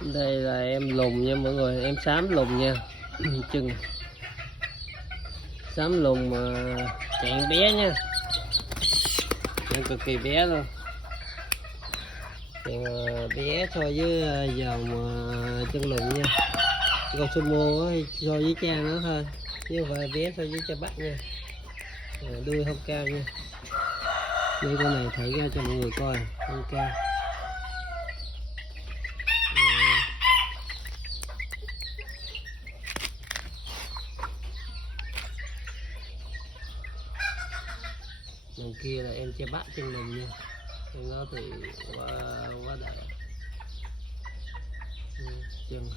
Đây là em lùn nha mọi người, em xám lùn nha. Chừng xám lùn mà chạy bé nha, em cực kỳ bé luôn, chạy bé so với dòng chân lùn nha, con sumo á, so với cha nó thôi chứ không phải bé so với cha Bắc nha. Đuôi không cao nha, đây con này thử ra cho mọi người coi, không cao. Đằng kia là em che bắt chân mình nha, con nó thì quá đẹp. Chân